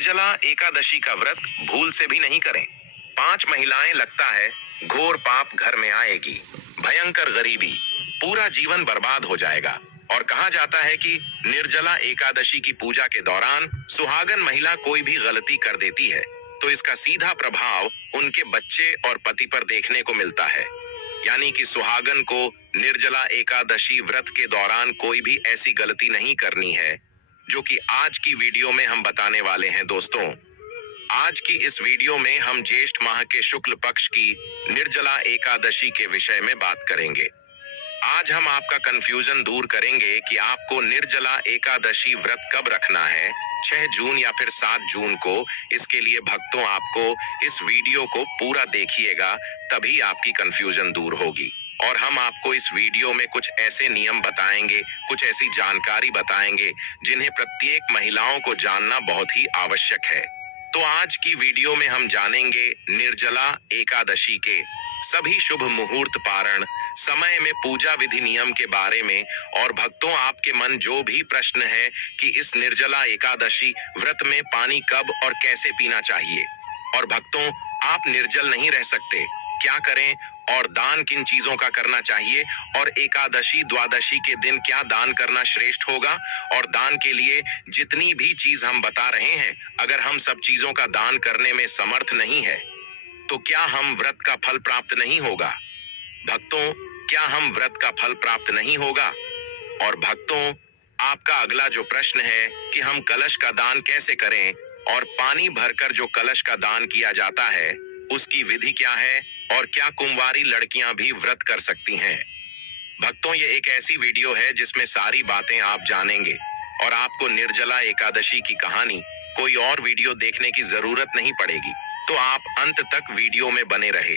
निर्जला एकादशी का व्रत भूल से भी नहीं करें। 5 महिलाएं लगता है घोर पाप घर में आएगी, भयंकर गरीबी, पूरा जीवन बर्बाद हो जाएगा। और कहा जाता है कि निर्जला एकादशी की पूजा के दौरान सुहागन महिला कोई भी गलती कर देती है तो इसका सीधा प्रभाव उनके बच्चे और पति पर देखने को मिलता है। यानी कि सुहागन को निर्जला एकादशी व्रत के दौरान कोई भी ऐसी गलती नहीं करनी है, जो कि आज की वीडियो में हम बताने वाले हैं। दोस्तों, आज की इस वीडियो में हम ज्येष्ठ माह के शुक्ल पक्ष की निर्जला एकादशी के विषय में बात करेंगे। आज हम आपका कंफ्यूजन दूर करेंगे कि आपको निर्जला एकादशी व्रत कब रखना है, 6 जून या फिर 7 जून को। इसके लिए भक्तों, आपको इस वीडियो को पूरा देखिएगा, तभी आपकी कंफ्यूजन दूर होगी। और हम आपको इस वीडियो में कुछ ऐसे नियम बताएंगे, कुछ ऐसी जानकारी बताएंगे जिन्हें प्रत्येक महिलाओं को जानना बहुत ही आवश्यक है। तो आज की वीडियो में हम जानेंगे निर्जला एकादशी के सभी शुभ मुहूर्त, पारण समय में पूजा विधि नियम के बारे में। और भक्तों, आपके मन जो भी प्रश्न है कि इस निर्जला एकादशी व्रत में पानी कब और कैसे पीना चाहिए, और भक्तों आप निर्जल नहीं रह सकते, क्या करें, और दान किन चीजों का करना चाहिए, और एकादशी द्वादशी के दिन क्या दान करना श्रेष्ठ होगा, और दान के लिए जितनी भी चीज हम बता रहे हैं, अगर हम सब चीजों का दान करने में समर्थ नहीं है तो क्या हम व्रत का फल प्राप्त नहीं होगा। भक्तों, क्या हम व्रत का फल प्राप्त नहीं होगा। और भक्तों, आपका अगला जो प्रश्न है कि हम कलश का दान कैसे करें, और पानी भरकर जो कलश का दान किया जाता है उसकी विधि क्या है, और क्या कुंवारी लड़कियां भी व्रत कर सकती हैं। भक्तों, ये एक ऐसी वीडियो है जिसमें सारी बातें आप जानेंगे, और आपको निर्जला एकादशी की कहानी कोई और वीडियो देखने की जरूरत नहीं पड़ेगी। तो आप अंत तक वीडियो में बने रहे।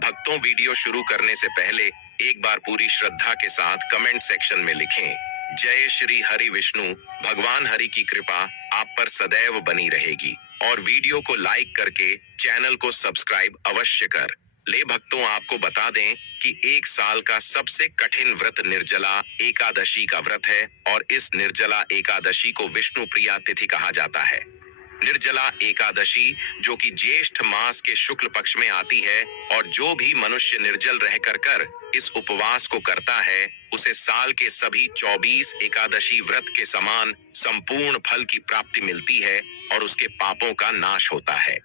भक्तों, वीडियो शुरू करने से पहले एक बार पूरी श्रद्धा के साथ कमेंट सेक्शन में लिखें, जय श्री हरि विष्णु। भगवान हरि की कृपा आप पर सदैव बनी रहेगी। और वीडियो को लाइक करके चैनल को सब्सक्राइब अवश्य कर ले। भक्तों, आपको बता दें कि 1 साल का सबसे कठिन व्रत निर्जला एकादशी का व्रत है, और इस निर्जला एकादशी को विष्णु प्रिया तिथि कहा जाता है। निर्जला एकादशी जो कि ज्येष्ठ मास के शुक्ल पक्ष में आती है, और जो भी मनुष्य निर्जल रहकर इस उपवास को करता है उसे साल के सभी 24 एकादशी व्रत के समान संपूर्ण फल की प्राप्ति मिलती है, और उसके पापों का नाश होता है।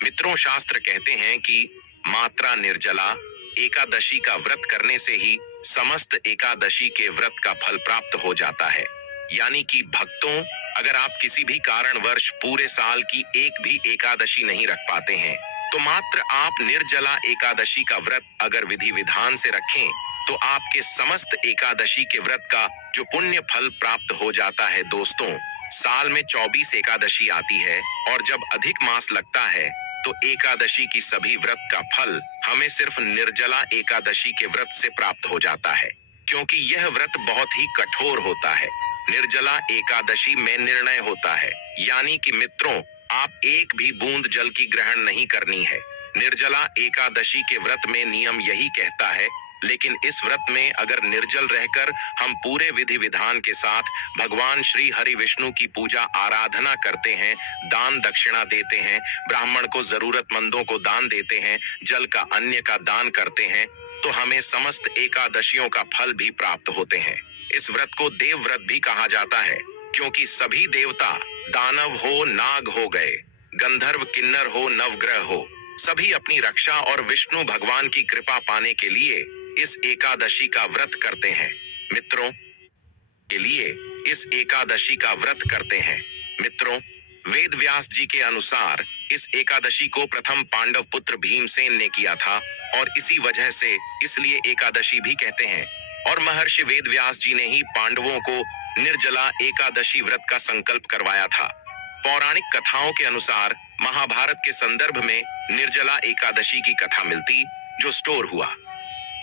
मित्रों, शास्त्र कहते हैं कि मात्रा निर्जला एकादशी का व्रत करने से ही समस्त एकादशी के व्रत का फल प्राप्त हो जाता है। यानी कि भक्तों, अगर आप किसी भी कारणवश पूरे साल की एक भी एकादशी नहीं रख पाते हैं, तो मात्र आप निर्जला एकादशी का व्रत अगर विधि विधान से रखें तो आपके समस्त एकादशी के व्रत का जो पुण्य फल प्राप्त हो जाता है। दोस्तों, साल में 24 एकादशी आती है, और जब अधिक मास लगता है तो एकादशी की सभी व्रत का फल हमें सिर्फ निर्जला एकादशी के व्रत से प्राप्त हो जाता है, क्योंकि यह व्रत बहुत ही कठोर होता है। निर्जला एकादशी में निर्णय होता है, यानी कि मित्रों, आप एक भी बूंद जल की ग्रहण नहीं करनी है। निर्जला एकादशी के व्रत में नियम यही कहता है, लेकिन इस व्रत में अगर निर्जल रहकर हम पूरे विधि विधान के साथ भगवान श्री हरि विष्णु की पूजा आराधना करते हैं, दान दक्षिणा देते हैं, ब्राह्मण को जरूरतमंदों को दान देते हैं, जल का अन्न का दान करते हैं, तो हमें समस्त एकादशियों का फल भी प्राप्त होते हैं। इस व्रत को देव व्रत भी कहा जाता है, क्योंकि सभी देवता, दानव हो नाग हो गए, गंधर्व किन्नर हो नवग्रह हो, सभी अपनी रक्षा और विष्णु भगवान की कृपा पाने के लिए इस एकादशी का व्रत करते हैं। मित्रों, के लिए इस एकादशी का व्रत करते हैं। मित्रों, वेद व्यास जी के अनुसार इस एकादशी को प्रथम पांडव पुत्र भीमसेन ने किया था, और इसी वजह से इसलिए एकादशी भी कहते हैं। और महर्षि वेद व्यास जी ने ही पांडवों को निर्जला एकादशी व्रत का संकल्प करवाया था। पौराणिक कथाओं के अनुसार महाभारत के संदर्भ में निर्जला एकादशी की कथा मिलती, जो स्टोर हुआ।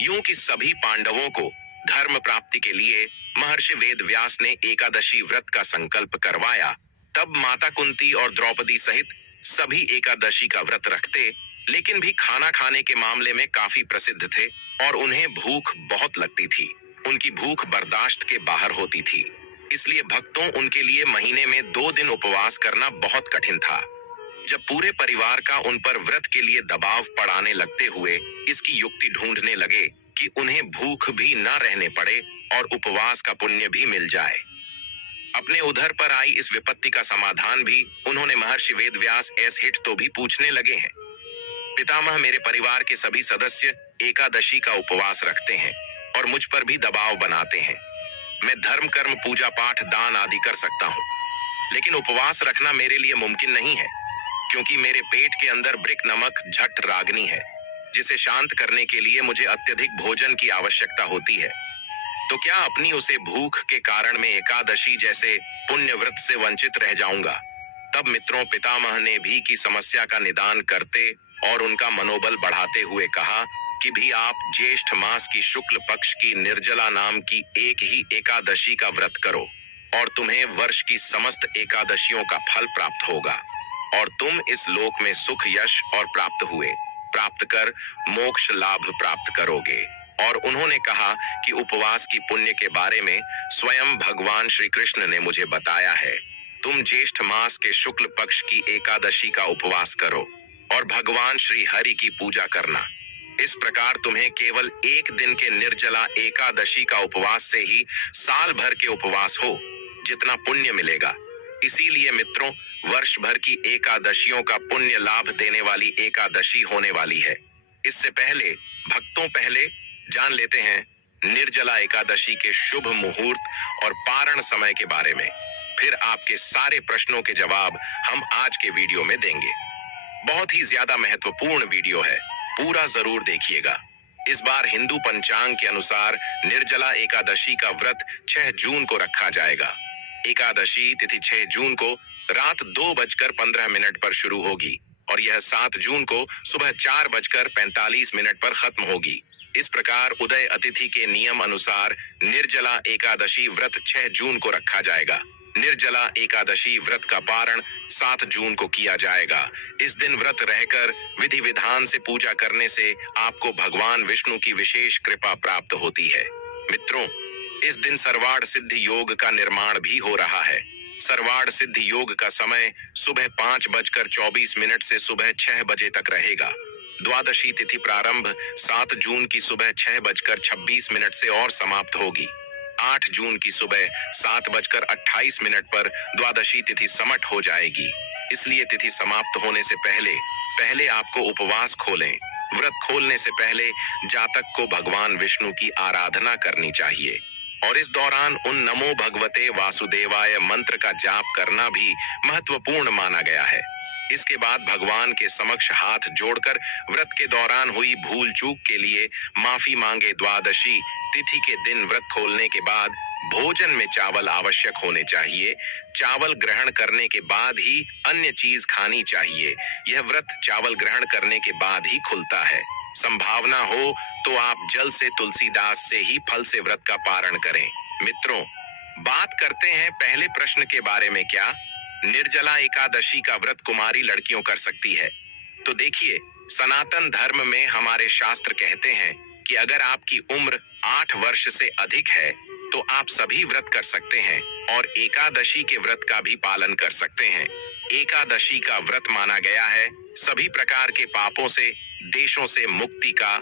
यूं कि सभी पांडवों को धर्म प्राप्ति के लिए महर्षि वेद व्यास ने एकादशी व्रत का संकल्प करवाया। तब माता कुंती और द्रौपदी सहित सभी एकादशी का व्रत रखते, लेकिन भी खाना खाने के मामले में काफी प्रसिद्ध थे, और उन्हें भूख बहुत लगती थी। उनकी भूख बर्दाश्त के बाहर होती थी। इसलिए भक्तों उनके लिए महीने में 2 दिन उपवास करना बहुत कठिन था। जब पूरे परिवार का उन पर व्रत के लिए दबाव पड़ाने लगते हुए इसकी युक्ति ढूंढने लगे कि उन्हें भूख भी न रहने पड़े और उपवास का पुण्य भी मिल जाए। अपने उधर पर आई इस विपत्ति का समाधान भी उन्होंने महर्षि वेदव्यास एस हिट तो भी पूछने लगे हैं। पितामह, मेरे परिवार के सभी सदस्य एकादशी का उपवास रखते हैं और मुझ पर भी दबाव बनाते हैं। मैं धर्म, कर्म, पूजा पाठ, दान आदि कर सकता हूँ, लेकिन उपवास रखना मेरे लिए मुमकिन नहीं है, क्योंकि मेरे पेट के अंदर ब्रिक नामक झट रागनी है, जिसे शांत करने के लिए मुझे अत्यधिक भोजन की आवश्यकता होती है। तो क्या अपनी उसे भूख के कारण मैं एकादशी जैसे पुण्य व्रत से वंचित रह जाऊंगा? तब मित्रों, पितामह ने भी की समस्या का निदान करते और उनका मनोबल बढ़ाते हुए कहा कि भी आप ज्येष्ठ मास की शुक्ल पक्ष की निर्जला नाम की एक ही एकादशी का व्रत करो और तुम्हें वर्ष की समस्त एकादशियों का फल प्राप्त होगा और तुम इस लोक में सुख, यश और प्राप्त कर मोक्ष लाभ प्राप्त करोगे। और उन्होंने कहा कि उपवास की पुण्य के बारे में स्वयं भगवान श्री कृष्ण ने मुझे बताया है। तुम ज्येष्ठ मास के शुक्ल पक्ष की एकादशी का उपवास करो और भगवान श्री हरि की पूजा करना। इस प्रकार तुम्हें केवल एक दिन के निर्जला एकादशी का उपवास से ही साल भर के उपवास हो जितना पुण्य मिलेगा। इसीलिए मित्रों, वर्ष भर की एकादशियों का पुण्य लाभ देने वाली एकादशी होने वाली है। इससे पहले भक्तों, पहले जान लेते हैं निर्जला एकादशी के शुभ मुहूर्त और पारण समय के बारे में। फिर आपके सारे प्रश्नों के जवाब हम आज के वीडियो में देंगे। बहुत ही ज्यादा महत्वपूर्ण वीडियो है, पूरा जरूर देखिएगा। इस बार हिंदू पंचांग के अनुसार निर्जला एकादशी का व्रत 6 जून को रखा जाएगा। एकादशी तिथि 6 जून को रात 2:15 पर शुरू होगी और यह 7 जून को सुबह 4:45 पर खत्म होगी। इस प्रकार उदय अतिथि के नियम अनुसार निर्जला एकादशी व्रत 6 जून को रखा जाएगा। निर्जला एकादशी व्रत का पारण 7 जून को किया जाएगा। इस दिन व्रत रहकर विधि विधान से पूजा करने से आपको भगवान विष्णु की विशेष कृपा प्राप्त होती है। मित्रों, इस दिन सर्वार्थ सिद्धि योग का निर्माण भी हो रहा है। सर्वार्थ सिद्धि योग का समय सुबह 5:24 से सुबह 6 बजे तक रहेगा। द्वादशी तिथि प्रारंभ 7 जून की सुबह 6:26 से और समाप्त होगी। 8 जून की सुबह 7:28 पर द्वादशी तिथि समट हो जाएगी। इसलिए तिथि समाप्त होने से पहले आपको उपवास खोलें। व्रत खोलने से पहले जातक को भगवान विष्णु की आराधना करनी चाहिए और इस दौरान उन नमो भगवते वासुदेवाय मंत्र का जाप करना भी महत्वपूर्ण माना गया है। इसके बाद भगवान के समक्ष हाथ जोड़कर व्रत के दौरान हुई भूल चूक के लिए माफी मांगे। द्वादशी तिथि के दिन व्रत खोलने के बाद भोजन में चावल आवश्यक होने चाहिए। चावल ग्रहण करने के बाद ही अन्य चीज खानी चाहिए। यह व्रत चावल ग्रहण करने के बाद ही खुलता है। संभावना हो तो आप जल से तुलसीदास से ही फल से व्रत का पारण करें। मित्रों, बात करते हैं पहले प्रश्न के बारे में, क्या निर्जला एकादशी का व्रत कुमारी लड़कियों कर सकती है? तो देखिए, सनातन धर्म में हमारे शास्त्र कहते हैं कि अगर आपकी उम्र 8 वर्ष से अधिक है तो आप सभी व्रत कर सकते हैं और एकादशी के व्रत का भी पालन कर सकते हैं। एकादशी का व्रत माना गया है सभी प्रकार के पापों से, देशों से मुक्ति का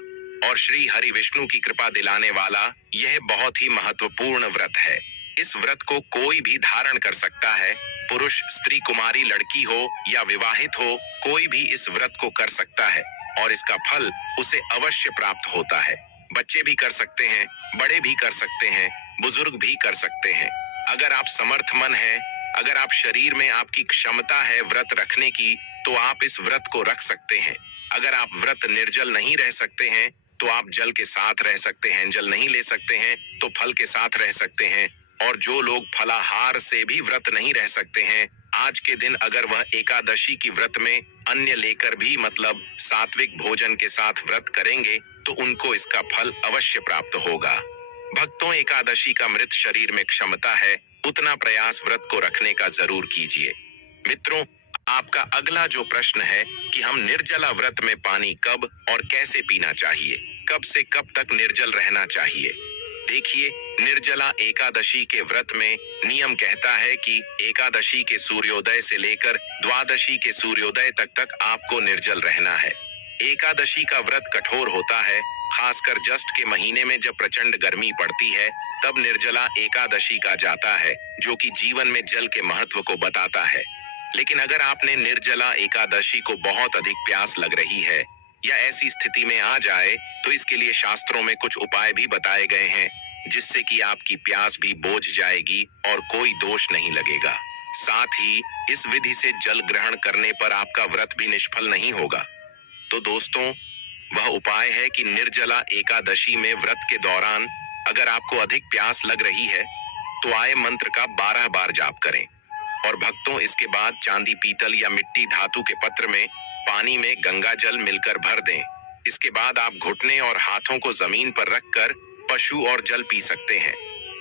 और श्री हरि विष्णु की कृपा दिलाने वाला यह बहुत ही महत्वपूर्ण व्रत है। इस व्रत को कोई भी धारण कर सकता है। पुरुष, स्त्री, कुमारी, लड़की हो या विवाहित हो, कोई भी इस व्रत को कर सकता है और इसका फल उसे अवश्य प्राप्त होता है। बच्चे भी कर सकते हैं, बड़े भी कर सकते हैं, बुजुर्ग भी कर सकते हैं। अगर आप समर्थमन हैं, अगर आप शरीर में आपकी क्षमता है व्रत रखने की, तो आप इस व्रत को रख सकते हैं। अगर आप व्रत निर्जल नहीं रह सकते हैं तो आप जल के साथ रह सकते हैं, जल नहीं ले सकते हैं तो फल के साथ रह सकते हैं। और जो लोग फलाहार से भी व्रत नहीं रह सकते हैं, आज के दिन अगर वह एकादशी की व्रत में अन्न लेकर भी मतलब सात्विक भोजन के साथ व्रत करेंगे तो उनको इसका फल अवश्य प्राप्त होगा। भक्तों, एकादशी का मृत शरीर में क्षमता है, उतना प्रयास व्रत को रखने का जरूर कीजिए। मित्रों, आपका अगला जो प्रश्न है कि हम निर्जला व्रत में पानी कब और कैसे पीना चाहिए, कब से कब तक निर्जल रहना चाहिए, देखिए, निर्जला एकादशी के व्रत में नियम कहता है कि एकादशी के सूर्योदय से लेकर द्वादशी के सूर्योदय तक आपको निर्जल रहना है। एकादशी का व्रत कठोर होता है, खासकर ज्येष्ठ के महीने में जब प्रचंड गर्मी पड़ती है, तब निर्जला एकादशी का जाता है, जो कि जीवन में जल के महत्व को बताता है। लेकिन अगर आपने निर्जला एकादशी को बहुत अधिक प्यास लग रही है या ऐसी स्थिति में आ जाए, तो इसके लिए शास्त्रों में कुछ उपाय भी बताए गए हैं, जिससे कि आपकी प्यास भी बोझ जाएगी और कोई दोष नहीं लगेगा। साथ ही इस विधि से जल ग्रहण करने पर आपका व्रत भी निष्फल नहीं होगा। तो दोस्तों, वह उपाय है कि निर्जला एकादशी में व्रत के दौरान अगर आपको अधिक प्यास लग रही है, तो आय मंत्र का 12 बार जाप करें। और भक्तों, इसके बाद चांदी, पीतल या मिट्टी धातु के पत्र में पानी में गंगा जल मिलकर भर दें। इसके बाद आप घुटने और हाथों को जमीन पर रखकर पशु और जल पी सकते हैं।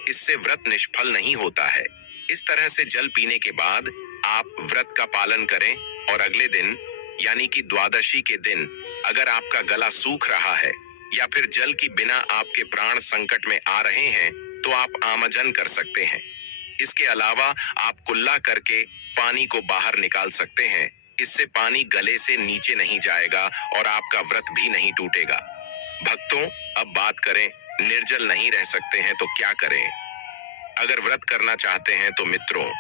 इससे व्रत निष्फल नहीं होता है। इस तरह से जल पीने के बाद आप व्रत का पालन करें और अगले दिन यानी कि द्वादशी के दिन अगर आपका गला सूख रहा है या फिर जल की बिना आपके प्राण संकट में आ रहे हैं, तो आप आमजन कर सकते हैं। इसके अलावा आप कुल्ला करके पानी को बाहर निकाल सकते हैं। इससे पानी गले से नीचे नहीं जाएगा और आपका व्रत भी नहीं टूटेगा। भक्तों, अब बात करें निर्जल नहीं रह सकते हैं तो क्या करें। अगर व्रत करना चाहते हैं तो मित्रों,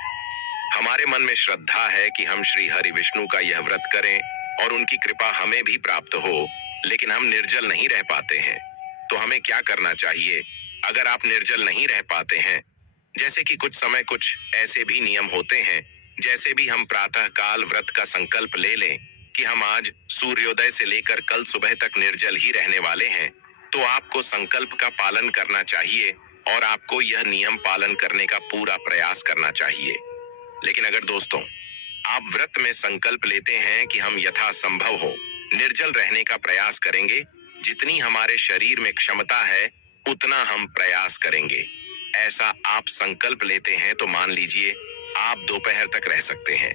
हमारे मन में श्रद्धा है कि हम श्री हरि विष्णु का यह व्रत करें और उनकी कृपा हमें भी प्राप्त हो, लेकिन हम निर्जल नहीं रह पाते हैं। तो हमें क्या करना चाहिए? अगर आप निर्जल नहीं रह पाते हैं, जैसे कि कुछ समय कुछ ऐसे भी नियम होते हैं, जैसे भी हम प्रातः काल व्रत का संकल्प ले लें कि हम आज सूर्योदय से लेकर कल सुबह तक निर्जल ही रहने वाले हैं, तो आपको संकल्प का पालन करना चाहिए और आपको यह नियम पालन करने का पूरा प्रयास करना चाहिए। लेकिन अगर दोस्तों, आप व्रत में संकल्प लेते हैं कि हम यथासंभव हो निर्जल रहने का प्रयास करेंगे, जितनी हमारे शरीर में क्षमता है उतना हम प्रयास करेंगे, ऐसा आप संकल्प लेते हैं, तो मान लीजिए आप दोपहर तक रह सकते हैं।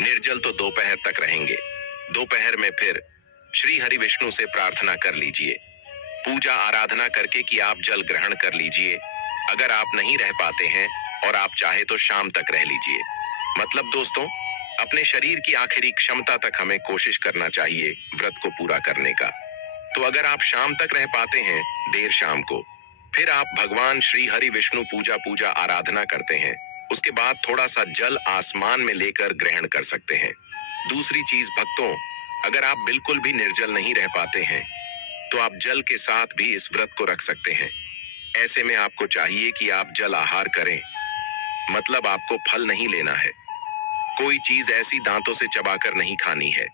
निर्जल तो दोपहर तक रहेंगे। दोपहर में फिर श्री हरि विष्णु से प्रार्थना कर लीजिए, पूजा आराधना करके कि आप जल ग्रहण कर लीजिए। अगर आप नहीं रह पाते हैं और आप चाहे तो शाम तक रह लीजिए। मतलब दोस्तों, अपने शरीर की आखिरी क्षमता तक हमें कोशिश करना चाहिए व्रत को पूरा करने का। तो अगर आप शाम तक रह पाते हैं, देर शाम को, फिर आप भगवान श्री हरि विष्णु पूजा आराधना करते हैं। उसके बाद थोड़ा सा जल आसमान में लेकर ग्रहण कर सकते हैं। दूसरी चीज भक्तों, अगर आप बिल्कुल भी निर्जल नहीं रह पाते हैं, तो आप जल के साथ भी इस व्रत को रख सकते हैं। ऐसे में आपको चाहिए कि आप जल आहार करें, मतलब आपको फल नहीं लेना है, कोई चीज ऐसी दांतों से चबाकर नहीं खानी है।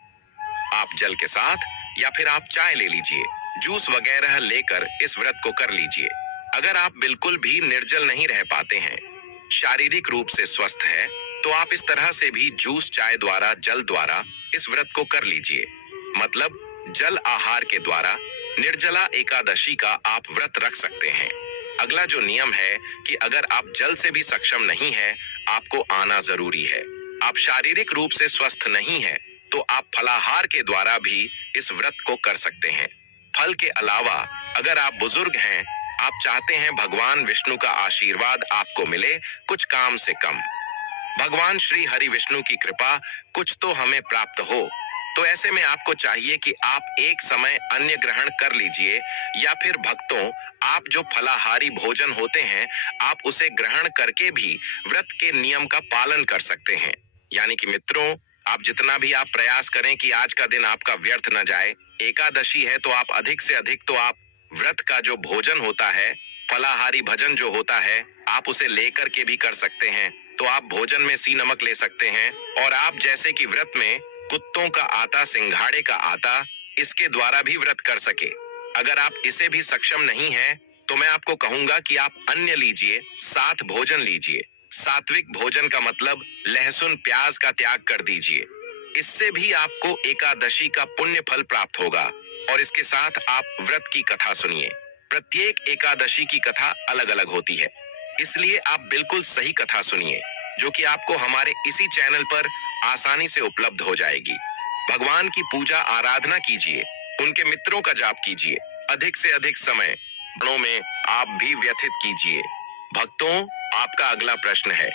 आप जल के साथ या फिर आप चाय ले लीजिए, जूस वगैरह लेकर इस व्रत को कर लीजिए। अगर आप बिल्कुल भी निर्जल नहीं रह पाते हैं, शारीरिक रूप से स्वस्थ है, तो आप इस तरह से भी जूस, चाय द्वारा, जल द्वारा इस व्रत को कर लीजिए। मतलब जल आहार के द्वारा निर्जला एकादशी का आप व्रत रख सकते हैं। अगला जो नियम है कि अगर आप जल से भी सक्षम नहीं है, आपको आना जरूरी है। आप शारीरिक रूप से स्वस्थ नहीं है, तो आप फलाहार के द्वारा भी इस व्रत को कर सकते हैं। फल के अलावा अगर आप बुजुर्ग हैं, आप चाहते हैं भगवान विष्णु का आशीर्वाद आपको मिले कुछ काम से कम, भगवान श्री हरि विष्णु की कृपा कुछ तो हमें प्राप्त हो, तो ऐसे में आपको चाहिए कि आप एक समय अन्न ग्रहण कर लीजिए, या फिर भक्तों, आप जो फलाहारी भोजन होते हैं, आप उसे ग्रहण करके भी व्रत के नियम का पालन कर सकते हैं। यानी कि मित्रों, आप जितना भी आप प्रयास करें कि आज का दिन आपका व्यर्थ न जाए, एकादशी है तो आप अधिक से अधिक तो आप व्रत का जो भोजन होता है, फलाहारी भजन जो होता है, आप उसे लेकर के भी कर सकते हैं। तो आप भोजन में सी नमक ले सकते हैं, और आप जैसे कि व्रत में कुत्तों का आता, सिंघाड़े का आता, इसके द्वारा भी व्रत कर सके। अगर आप इसे भी सक्षम नहीं हैं, तो मैं आपको कहूंगा कि आप अन्न लीजिए, साथ भोजन लीजिए। सात्विक भोजन का मतलब लहसुन, प्याज का त्याग कर दीजिए। इससे भी आपको एकादशी का पुण्य फल प्राप्त होगा। और इसके साथ आप व्रत की कथा सुनिए। प्रत्येक एकादशी की कथा अलग अलग होती है, इसलिए आप बिल्कुल सही कथा सुनिए, जो कि आपको हमारे इसी चैनल पर आसानी से उपलब्ध हो जाएगी। भगवान की पूजा आराधना कीजिए, उनके मित्रों का जाप कीजिए, अधिक से अधिक समय क्षणों में आप भी व्यथित कीजिए। भक्तों, आपका अगला प्रश्न है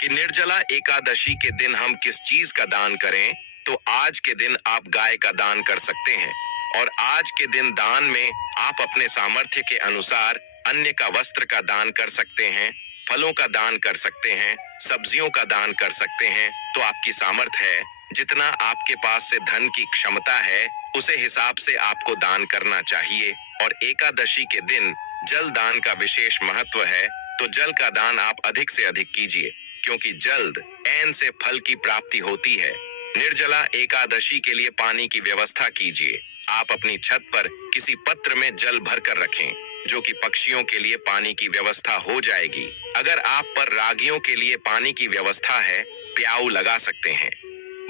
कि निर्जला एकादशी के दिन हम किस चीज का दान करें। तो आज के दिन आप गाय का दान कर सकते हैं और आज के दिन दान में आप अपने सामर्थ्य के अनुसार अन्य का वस्त्र का दान कर सकते हैं, फलों का दान कर सकते हैं, सब्जियों का दान कर सकते हैं। तो आपकी सामर्थ्य है, जितना आपके पास से धन की क्षमता है उसे हिसाब से आपको दान करना चाहिए। और एकादशी के दिन जल दान का विशेष महत्व है, तो जल का दान आप अधिक से अधिक कीजिए, क्योंकि जल्द ऐन से फल की प्राप्ति होती है। निर्जला एकादशी के लिए पानी की व्यवस्था कीजिए। आप अपनी छत पर किसी पत्र में जल भर कर रखें, जो कि पक्षियों के लिए पानी की व्यवस्था हो जाएगी। अगर आप पर रागियों के लिए पानी की व्यवस्था है, प्याऊ लगा सकते हैं।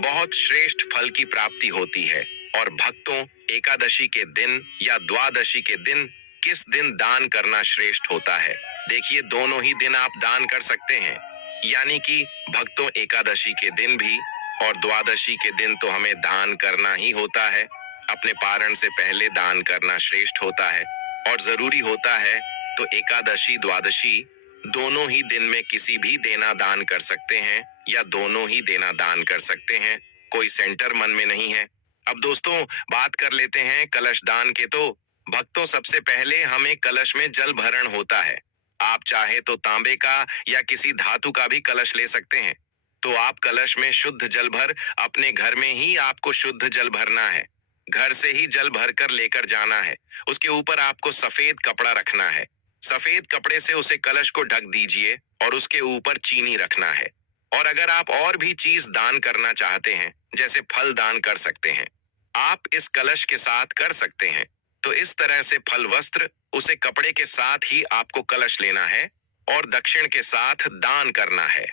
बहुत श्रेष्ठ फल की प्राप्ति होती है। और भक्तों, एकादशी के दिन या द्वादशी के दिन किस दिन दान करना श्रेष्ठ होता है? देखिए, दोनों ही दिन आप दान कर सकते हैं। यानी कि भक्तों, एकादशी के दिन भी और द्वादशी के दिन तो हमें दान करना ही होता है। अपने पारण से पहले दान करना श्रेष्ठ होता है और जरूरी होता है। तो एकादशी द्वादशी दोनों ही दिन में किसी भी देना दान कर सकते हैं या दोनों ही देना दान कर सकते हैं। कोई सेंटर मन में नहीं है। अब दोस्तों, बात कर लेते हैं कलश दान के। तो भक्तों, सबसे पहले हमें कलश में जल भरण होता है। आप चाहे तो तांबे का या किसी धातु का भी कलश ले सकते हैं। तो आप कलश में शुद्ध जल भर अपने घर में ही आपको शुद्ध जल भरना है। घर से ही जल भर कर लेकर जाना है। उसके ऊपर आपको सफेद कपड़ा रखना है। सफेद कपड़े से उसे कलश को ढक दीजिए और उसके ऊपर चीनी रखना है। और अगर आप और भी चीज दान करना चाहते हैं, जैसे फल दान कर सकते हैं, आप इस कलश के साथ कर सकते हैं। तो इस तरह से फल वस्त्र उसे कपड़े के साथ ही आपको कलश लेना है और दक्षिण के साथ दान करना है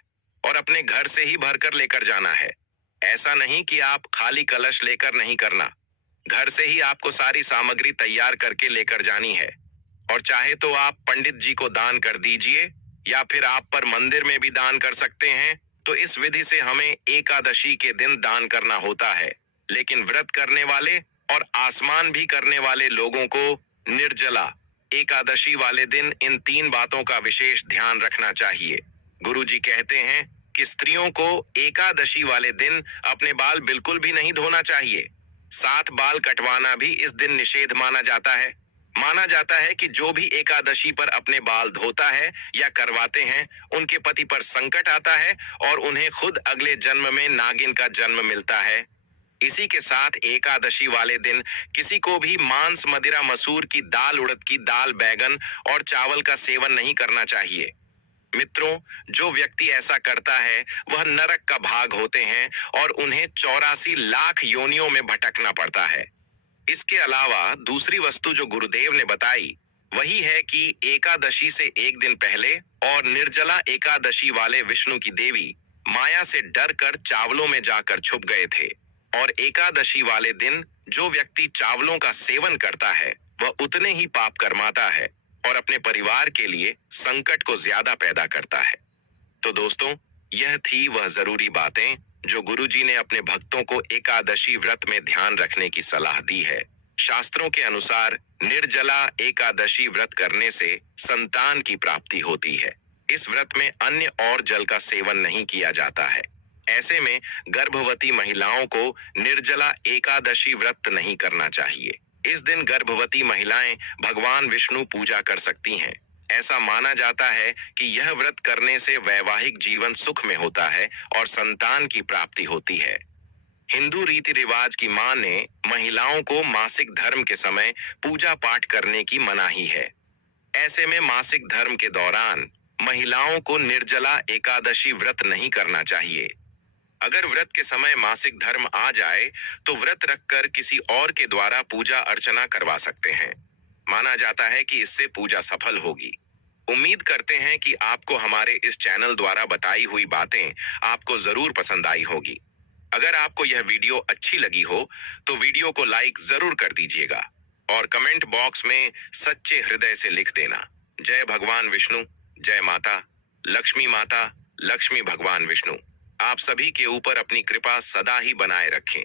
और अपने घर से ही भरकर लेकर जाना है। ऐसा नहीं कि आप खाली कलश लेकर नहीं करना। घर से ही आपको सारी सामग्री तैयार करके लेकर जानी है। और चाहे तो आप पंडित जी को दान कर दीजिए या फिर आप पर मंदिर में भी दान कर सकते हैं। तो इस विधि से हमें एकादशी के दिन दान करना होता है। लेकिन व्रत करने वाले और आसमान भी करने वाले लोगों को निर्जला एकादशी वाले दिन इन 3 बातों का विशेष ध्यान रखना चाहिए। गुरुजी कहते हैं कि स्त्रियों को एकादशी वाले दिन अपने बाल बिल्कुल भी नहीं धोना चाहिए। 7 बाल कटवाना भी इस दिन निषेध माना जाता है। माना जाता है कि जो भी एकादशी पर अपने बाल धोता है या करवाते हैं, उनके पति पर संकट आता है और उन्हें खुद अगले जन्म में नागिन का जन्म मिलता है। इसी के साथ एकादशी वाले दिन किसी को भी मांस, मदिरा, मसूर की दाल, उड़द की दाल, बैगन और चावल का सेवन नहीं करना चाहिए। मित्रों, जो व्यक्ति ऐसा करता है वह नरक का भाग होते हैं और उन्हें 84 लाख योनियों में भटकना पड़ता है। इसके अलावा दूसरी वस्तु जो गुरुदेव ने बताई वही है कि एकादशी से एक दिन पहले और निर्जला एकादशी वाले विष्णु की देवी माया से डरकर चावलों में जाकर छुप गए थे। और एकादशी वाले दिन जो व्यक्ति चावलों का सेवन करता है वह उतने ही पाप कर्माता है और अपने परिवार के लिए संकट को ज्यादा पैदा करता है। तो दोस्तों, यह थी वह जरूरी बातें जो गुरुजी ने अपने भक्तों को एकादशी व्रत में ध्यान रखने की सलाह दी है। शास्त्रों के अनुसार निर्जला एकादशी व्रत करने से संतान की प्राप्ति होती है। इस व्रत में अन्य और जल का सेवन नहीं किया जाता है। ऐसे में गर्भवती महिलाओं को निर्जला एकादशी व्रत नहीं करना चाहिए। इस दिन गर्भवती महिलाएं भगवान विष्णु पूजा कर सकती हैं। ऐसा माना जाता है कि यह व्रत करने से वैवाहिक जीवन सुख में होता है और संतान की प्राप्ति होती है। हिंदू रीति रिवाज की मां ने महिलाओं को मासिक धर्म के समय पूजा पाठ करने की मनाही है। ऐसे में मासिक धर्म के दौरान महिलाओं को निर्जला एकादशी व्रत नहीं करना चाहिए। अगर व्रत के समय मासिक धर्म आ जाए तो व्रत रखकर किसी और के द्वारा पूजा अर्चना करवा सकते हैं। माना जाता है कि इससे पूजा सफल होगी। उम्मीद करते हैं कि आपको हमारे इस चैनल द्वारा बताई हुई बातें आपको जरूर पसंद आई होगी। अगर आपको यह वीडियो अच्छी लगी हो तो वीडियो को लाइक जरूर कर दीजिएगा और कमेंट बॉक्स में सच्चे हृदय से लिख देना, जय भगवान विष्णु, जय माता लक्ष्मी, माता लक्ष्मी भगवान विष्णु आप सभी के ऊपर अपनी कृपा सदा ही बनाए रखें।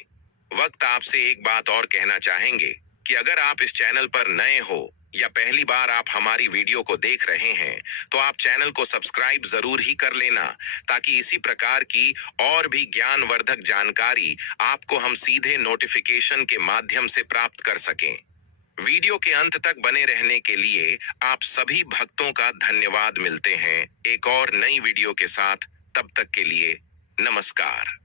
वक्त आपसे एक बात और कहना चाहेंगे कि अगर आप इस चैनल पर नए हो या पहली बार आप हमारी वीडियो को देख रहे हैं तो आप चैनल को सब्सक्राइब जरूर ही कर लेना, ताकि इसी प्रकार की और भी ज्ञानवर्धक जानकारी आपको हम सीधे नोटिफिकेशन के माध्यम से प्राप्त कर सकें। वीडियो के अंत तक बने रहने के लिए आप सभी भक्तों का धन्यवाद। मिलते हैं एक और नई वीडियो के साथ, तब तक के लिए नमस्कार।